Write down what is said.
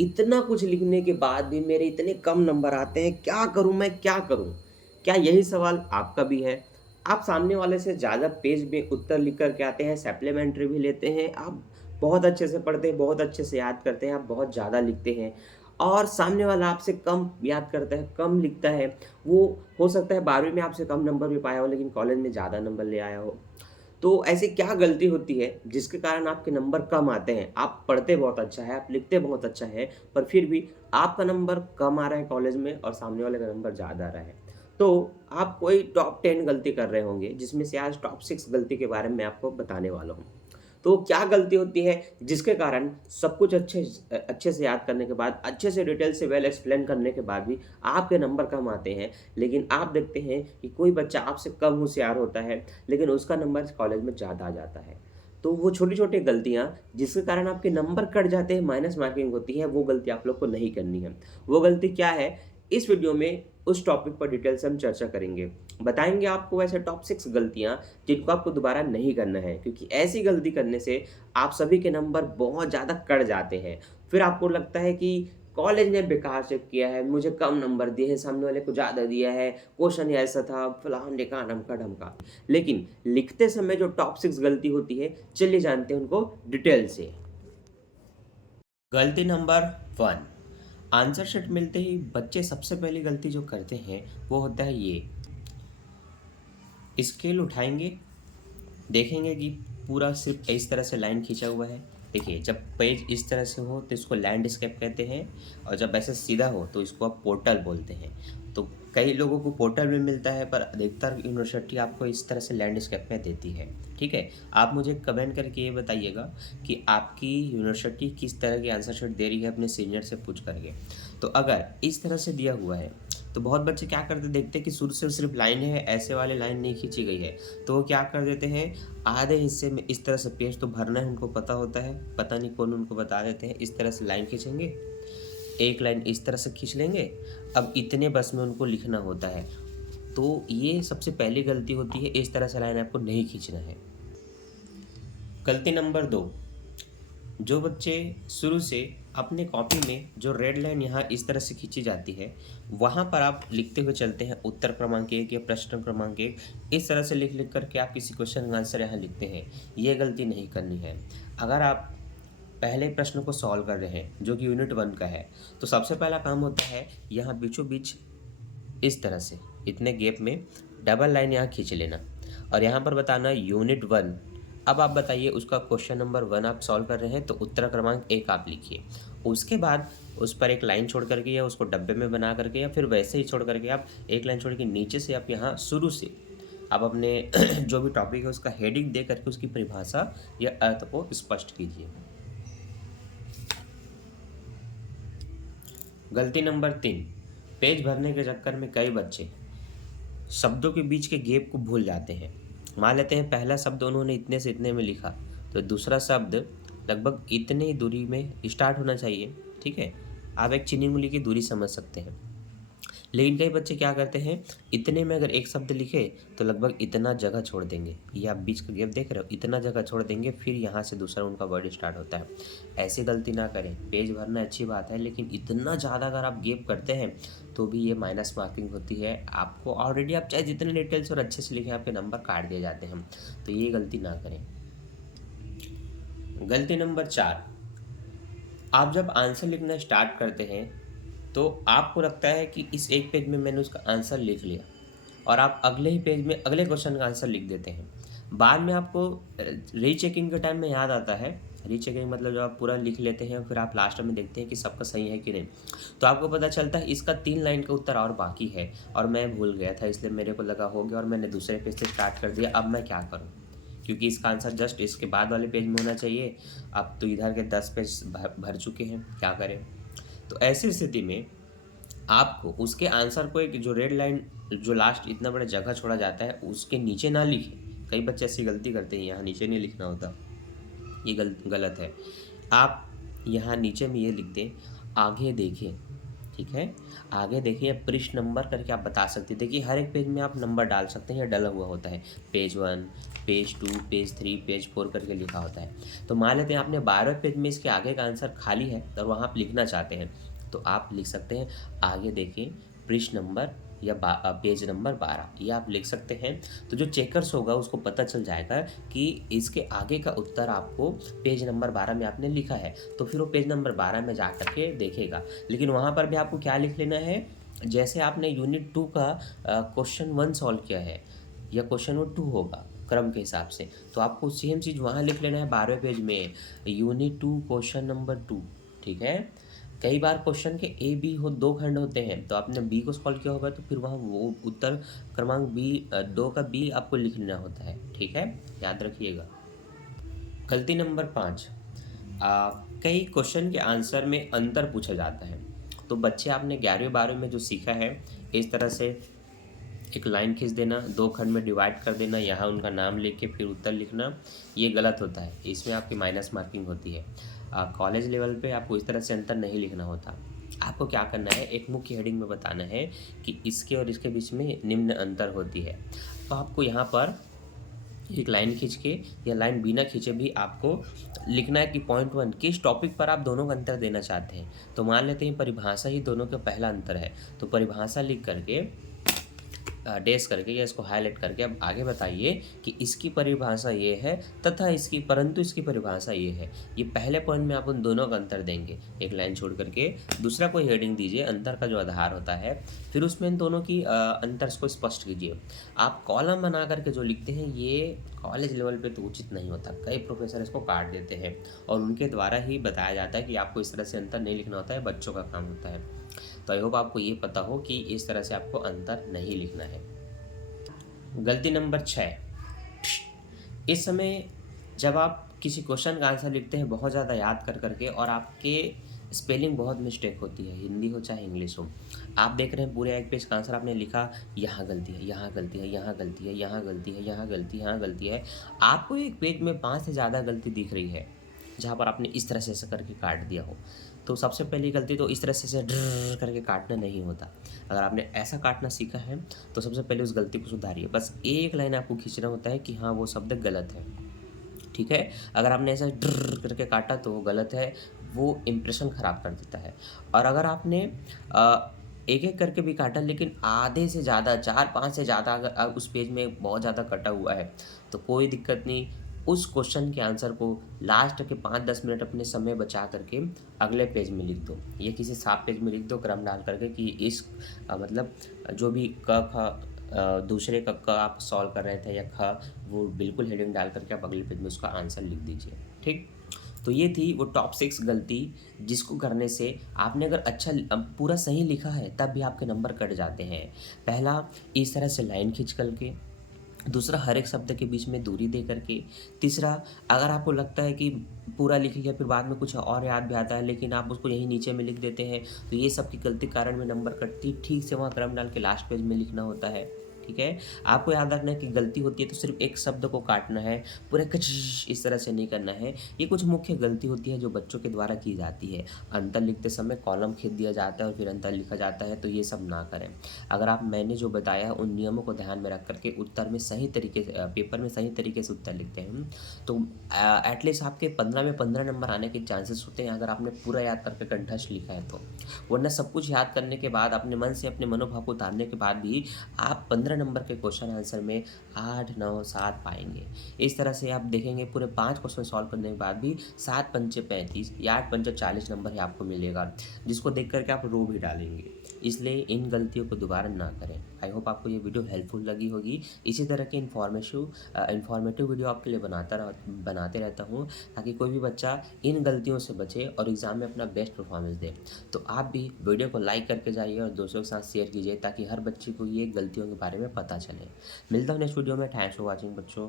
इतना कुछ लिखने के बाद भी मेरे इतने कम नंबर आते हैं, क्या करूँ मैं, क्या करूँ? क्या यही सवाल आपका भी है? आप सामने वाले से ज़्यादा पेज में उत्तर लिख कर के आते हैं, सप्लीमेंट्री भी लेते हैं, आप बहुत अच्छे से पढ़ते हैं, बहुत अच्छे से याद करते हैं, आप बहुत ज़्यादा लिखते हैं और सामने वाला आपसे कम याद करता है, कम लिखता है। वो हो सकता है 12वीं में आपसे कम नंबर भी पाया हो, लेकिन कॉलेज में ज़्यादा नंबर ले आया हो। तो ऐसी क्या गलती होती है जिसके कारण आपके नंबर कम आते हैं? आप पढ़ते बहुत अच्छा है, आप लिखते बहुत अच्छा है, पर फिर भी आपका नंबर कम आ रहा है कॉलेज में और सामने वाले का नंबर ज़्यादा आ रहा है। तो आप कोई टॉप 10 गलती कर रहे होंगे, जिसमें से आज टॉप 6 गलती के बारे में मैं आपको बताने वाला हूँ। तो क्या गलती होती है जिसके कारण सब कुछ अच्छे से याद करने के बाद, अच्छे से डिटेल से वेल एक्सप्लेन करने के बाद भी आपके नंबर कम आते हैं। लेकिन आप देखते हैं कि कोई बच्चा आपसे कम होशियार होता है, लेकिन उसका नंबर कॉलेज में ज़्यादा आ जाता है। तो वो छोटी-छोटी गलतियाँ जिसके कारण आपके नंबर कट जाते हैं, माइनस मार्किंग होती है, वो गलती आप लोग को नहीं करनी है। वो गलती क्या है? इस वीडियो में उस टॉपिक पर डिटेल से हम चर्चा करेंगे। बताएँगे आपको वैसे टॉप 6 गलतियाँ जिनको आपको दोबारा नहीं करना है, क्योंकि ऐसी गलती करने से आप सभी के नंबर बहुत ज़्यादा कट जाते हैं। फिर आपको लगता है कि कॉलेज ने बेकार चेक किया है, मुझे कम नंबर दिए हैं, सामने वाले को ज़्यादा दिया है, क्वेश्चन ही ऐसा था, फलान-ढिकान, अमका-ढमका। लेकिन लिखते समय जो टॉप 6 गलती होती है, चलिए जानते हैं उनको डिटेल से। गलती नंबर 1, आंसर शीट मिलते ही बच्चे सबसे पहली गलती जो करते हैं, वो होता है ये, स्केल उठाएँगे, देखेंगे कि पूरा सिर्फ इस तरह से लाइन खींचा हुआ है। देखिए, जब पेज इस तरह से हो तो इसको लैंडस्केप कहते हैं और जब ऐसे सीधा हो तो इसको आप पोर्टल बोलते हैं। तो कई लोगों को पोर्टल में मिलता है, पर अधिकतर यूनिवर्सिटी आपको इस तरह से लैंडस्केप में देती है। ठीक है? आप मुझे कमेंट करके ये बताइएगा कि आपकी यूनिवर्सिटी किस तरह की आंसर शीट दे रही है अपने सीनियर से पूछ करके। तो अगर इस तरह से दिया हुआ है, तो बहुत बच्चे क्या करते देखते हैं कि शुरू से सिर्फ लाइन है, ऐसे वाली लाइन नहीं खींची गई है। तो वो क्या कर देते हैं, आधे हिस्से में इस तरह से पेज तो भरना है, उनको पता होता है, पता नहीं कौन उनको बता देते हैं, इस तरह से लाइन खींचेंगे, एक लाइन इस तरह से खींच लेंगे, अब इतने बस में उनको लिखना होता है। तो ये सबसे पहली गलती होती है, इस तरह से लाइन आपको नहीं खींचना है। गलती नंबर 2, जो बच्चे शुरू से अपने कॉपी में जो रेड लाइन यहाँ इस तरह से खींची जाती है, वहाँ पर आप लिखते हुए चलते हैं उत्तर क्रमांक 1 या प्रश्न क्रमांक 1, इस तरह से लिख लिख करके आप किसी क्वेश्चन का आंसर यहाँ लिखते हैं। ये गलती नहीं करनी है। अगर आप पहले प्रश्न को सॉल्व कर रहे हैं, जो कि यूनिट 1 का है, तो सबसे पहला काम होता है यहाँ बीचों बीच इस तरह से इतने गैप में डबल लाइन यहाँ खींच लेना और यहाँ पर बताना यूनिट 1। अब आप बताइए उसका क्वेश्चन नंबर 1 आप सॉल्व कर रहे हैं, तो उत्तर क्रमांक 1 आप लिखिए। उसके बाद उस पर एक लाइन छोड़ करके या उसको डब्बे में बना करके या फिर वैसे ही छोड़ करके आप एक लाइन छोड़ के नीचे से आप यहाँ शुरू से आप अपने जो भी टॉपिक है उसका हेडिंग दे करके उसकी परिभाषा या अर्थ को स्पष्ट कीजिए। गलती नंबर 3, पेज भरने के चक्कर में कई बच्चे शब्दों के बीच के गैप को भूल जाते हैं। मान लेते हैं पहला शब्द उन्होंने इतने से इतने में लिखा, तो दूसरा शब्द लगभग इतने ही दूरी में स्टार्ट होना चाहिए। ठीक है? आप एक चीनी उंगली की दूरी समझ सकते हैं। लेकिन कई बच्चे क्या करते हैं, इतने में अगर एक शब्द लिखे तो लगभग इतना जगह छोड़ देंगे। ये आप बीच का गैप देख रहे हो, इतना जगह छोड़ देंगे, फिर यहाँ से दूसरा उनका वर्ड स्टार्ट होता है। ऐसी गलती ना करें। पेज भरना अच्छी बात है, लेकिन इतना ज़्यादा अगर आप गैप करते हैं तो भी ये माइनस मार्किंग होती है। आपको ऑलरेडी आप चाहे जितने डिटेल्स और अच्छे से लिखें, आपके नंबर काट दिए जाते हैं। तो ये गलती ना करें। गलती नंबर 4, आप जब आंसर लिखना स्टार्ट करते हैं तो आपको लगता है कि इस एक पेज में मैंने उसका आंसर लिख लिया और आप अगले ही पेज में अगले क्वेश्चन का आंसर लिख देते हैं। बाद में आपको रीचेकिंग के टाइम में याद आता है, रीचेकिंग मतलब जब आप पूरा लिख लेते हैं फिर आप लास्ट में देखते हैं कि सबका सही है कि नहीं, तो आपको पता चलता है इसका 3 लाइन का उत्तर और बाकी है और मैं भूल गया था, इसलिए मेरे को लगा हो गया और मैंने दूसरे पेज से स्टार्ट कर दिया। अब मैं क्या करूँ, क्योंकि इसका आंसर जस्ट इसके बाद वाले पेज में होना चाहिए। अब तो इधर के 10 पेज भर चुके हैं, क्या करें। तो ऐसी स्थिति में आपको उसके आंसर को एक जो रेड लाइन जो लास्ट इतना बड़ा जगह छोड़ा जाता है उसके नीचे ना लिखें। कई बच्चे ऐसी गलती करते हैं, यहाँ नीचे नहीं लिखना होता, ये गलत है। आप यहाँ नीचे में ये लिख दें, आगे देखें। ठीक है। आगे देखिए पृष्ठ नंबर करके आप बता सकते हैं। देखिए हर एक पेज में आप नंबर डाल सकते हैं, या डला हुआ होता है, पेज 1, पेज 2, पेज 3, पेज 4 करके लिखा होता है। तो मान लेते हैं आपने 12वें पेज में इसके आगे का आंसर खाली है और वहाँ आप लिखना चाहते हैं, तो आप लिख सकते हैं, आगे देखिए पृष्ठ नंबर या पेज नंबर 12 ये आप लिख सकते हैं। तो जो चेकर्स होगा उसको पता चल जाएगा कि इसके आगे का उत्तर आपको पेज नंबर 12 में आपने लिखा है, तो फिर वो पेज नंबर 12 में जा कर के देखेगा। लेकिन वहाँ पर भी आपको क्या लिख लेना है, जैसे आपने यूनिट 2 का क्वेश्चन 1 सॉल्व किया है या क्वेश्चन वो 2 होगा क्रम के हिसाब से, तो आपको सेम चीज़ वहाँ लिख लेना है 12वें पेज में, यूनिट 2 क्वेश्चन नंबर 2। ठीक है। कई बार क्वेश्चन के ए बी हो 2 खंड होते हैं, तो आपने बी को सॉल्व किया होगा तो फिर वहाँ वो उत्तर क्रमांक बी 2 का बी आपको लिखना होता है। ठीक है, याद रखिएगा। गलती नंबर 5, कई क्वेश्चन के आंसर में अंतर पूछा जाता है। तो बच्चे आपने 11वीं 12वीं में जो सीखा है, इस तरह से एक लाइन खींच देना, 2 खंड में डिवाइड कर देना, यहाँ उनका नाम लिख के फिर उत्तर लिखना, ये गलत होता है, इसमें आपकी माइनस मार्किंग होती है। कॉलेज लेवल पे आपको इस तरह से अंतर नहीं लिखना होता। आपको क्या करना है, एक मुख्य हेडिंग में बताना है कि इसके और इसके बीच में निम्न अंतर होती है। तो आपको यहाँ पर एक लाइन खींच के या लाइन बिना खींचे भी आपको लिखना है कि पॉइंट 1 किस टॉपिक पर आप दोनों का अंतर देना चाहते हैं। तो मान लेते हैं परिभाषा ही दोनों का पहला अंतर है, तो परिभाषा लिख करके डैश करके या इसको हाईलाइट करके अब आगे बताइए कि इसकी परिभाषा ये है तथा इसकी परंतु इसकी परिभाषा ये है। ये पहले पॉइंट में आप उन दोनों का अंतर देंगे, एक लाइन छोड़ करके दूसरा कोई हेडिंग दीजिए अंतर का जो आधार होता है, फिर उसमें इन दोनों की अंतर को स्पष्ट कीजिए। आप कॉलम बना करके जो लिखते हैं ये कॉलेज लेवल पे तो उचित नहीं होता, कई प्रोफेसर इसको काट देते हैं और उनके द्वारा ही बताया जाता है कि आपको इस तरह से अंतर नहीं लिखना होता है, बच्चों का काम होता है। तो आई होप आपको ये पता हो कि इस तरह से आपको अंतर नहीं लिखना है। गलती नंबर 6, इस समय जब आप किसी क्वेश्चन का आंसर लिखते हैं बहुत ज़्यादा याद कर करके और आपके स्पेलिंग बहुत मिस्टेक होती है, हिंदी हो चाहे इंग्लिश हो। आप देख रहे हैं पूरे एक पेज का आंसर आपने लिखा, यहाँ गलती है, यहाँ गलती है, यहाँ गलती है, यहाँ गलती है, यहाँ गलती है, यहाँ गलती है। आपको एक पेज में 5 से ज़्यादा गलती दिख रही है जहाँ पर आपने इस तरह से ऐसा करके काट दिया हो। तो सबसे पहली गलती तो इस तरह से ड्र करके काटना नहीं होता। अगर आपने ऐसा काटना सीखा है तो सबसे पहले उस गलती को सुधारिए। बस एक लाइन आपको खींचना होता है कि हाँ वो शब्द गलत है। ठीक है, अगर आपने ऐसा ड्र करके काटा तो वो गलत है, वो इम्प्रेशन ख़राब कर देता है। और अगर आपने एक एक करके भी काटा लेकिन आधे से ज़्यादा 4-5 से ज़्यादा अगर उस पेज में बहुत ज़्यादा कटा हुआ है तो कोई दिक्कत नहीं। उस क्वेश्चन के आंसर को लास्ट के 5-10 मिनट अपने समय बचा करके अगले पेज में लिख दो, ये किसी साफ पेज में लिख दो क्रम डाल करके कि इस मतलब जो भी क ख दूसरे क आप सॉल्व कर रहे थे या ख, वो बिल्कुल हेडिंग डाल करके आप अगले पेज में उसका आंसर लिख दीजिए। ठीक, तो ये थी वो टॉप 6 गलती जिसको करने से आपने अगर अच्छा पूरा सही लिखा है तब भी आपके नंबर कट जाते हैं। पहला, इस तरह से लाइन खींच कर के। दूसरा, हर एक शब्द के बीच में दूरी दे करके। तीसरा, अगर आपको लगता है कि पूरा लिख लिया फिर बाद में कुछ और याद भी आता है लेकिन आप उसको यहीं नीचे में लिख देते हैं, तो ये सब की गलती कारण में नंबर कटती। ठीक से वहाँ क्रम डाल के लास्ट पेज में लिखना होता है। ठीक है, आपको याद रखना है कि गलती होती है तो सिर्फ एक शब्द को काटना है, पूरे कच इस तरह से नहीं करना है। ये कुछ मुख्य गलती होती है जो बच्चों के द्वारा की जाती है। अंतर लिखते समय कॉलम खींच दिया जाता है और फिर अंतर लिखा जाता है, तो ये सब ना करें। अगर आप मैंने जो बताया उन नियमों को ध्यान में रख करके उत्तर में सही तरीके से पेपर में सही तरीके से उत्तर लिखते हैं तो एटलीस्ट आपके 15 में 15 नंबर आने के चांसेस होते हैं अगर आपने पूरा याद करके कंठस्थ लिखा है तो। वरना सब कुछ याद करने के बाद अपने मन से अपने मनोभाव को उतारने के बाद भी आप 15 नंबर के क्वेश्चन आंसर में 8, 9, 7 पाएंगे। इस तरह से आप देखेंगे पूरे 5 क्वेश्चन सॉल्व करने के बाद भी 7 पंचे 35 या 8 पंचे 40 नंबर ही आपको मिलेगा, जिसको देख करके आप रो भी डालेंगे। इसलिए इन गलतियों को दोबारा ना करें। आई होप आपको ये वीडियो हेल्पफुल लगी होगी। इसी तरह के इन्फॉर्मेटिव वीडियो आपके लिए बनाते रहता हूँ ताकि कोई भी बच्चा इन गलतियों से बचे और एग्ज़ाम में अपना बेस्ट परफॉर्मेंस दे। तो आप भी वीडियो को लाइक करके जाइए और दोस्तों के साथ शेयर कीजिए ताकि हर बच्चे को ये गलतियों के बारे में पता चले। मिलता हूँ नेक्स्ट वीडियो में। थैंक्स फॉर वॉचिंग बच्चों।